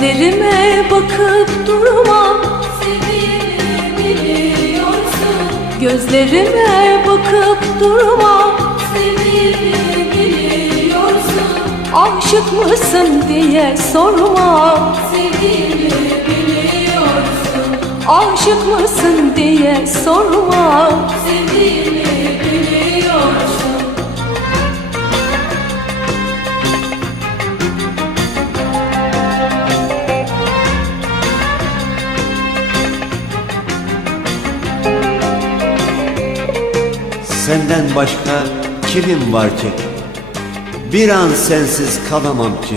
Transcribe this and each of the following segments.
Gözlerime bakıp durma Sevdiğimi biliyorsun Gözlerime bakıp durma Sevdiğimi biliyorsun Aşık mısın diye sorma Sevdiğimi biliyorsun Aşık mısın diye sorma Sevdiğimi biliyorsun Senden başka kimim var ki? Bir an sensiz kalamam ki.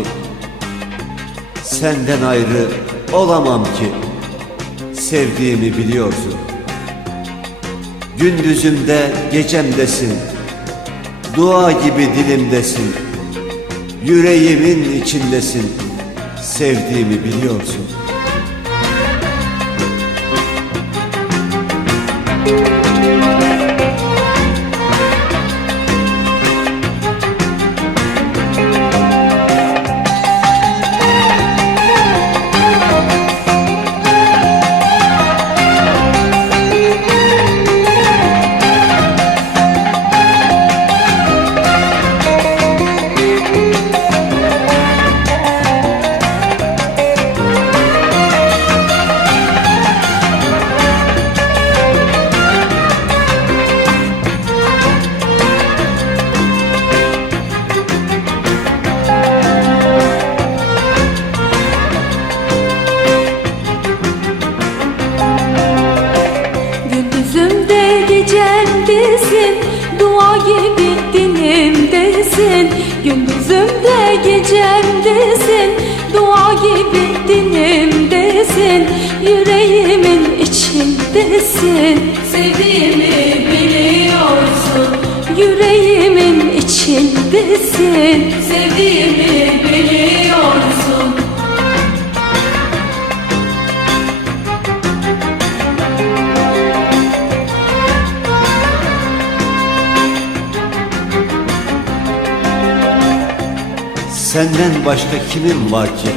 Senden ayrı olamam ki. Sevdiğimi biliyorsun. Gündüzümde gecemdesin. Dua gibi dilimdesin. Yüreğimin içindesin. Sevdiğimi biliyorsun. Gündüzümde Dua gibi dilimdesin Gündüzümde gecemdesin. Dua gibi dilimdesin Yüreğimin içindesin. Sevdiğimi biliyorsun Yüreğimin içindesin. Sevdiğimi Senden başka kimim var ki?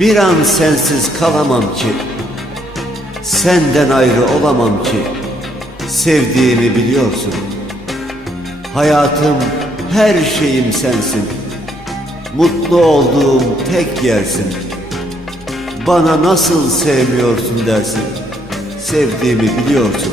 Bir an sensiz kalamam ki. Senden ayrı olamam ki. Sevdiğimi biliyorsun. Hayatım, her şeyim sensin. Mutlu olduğum tek yersin. Bana nasıl sevmiyorsun dersin. Sevdiğimi biliyorsun.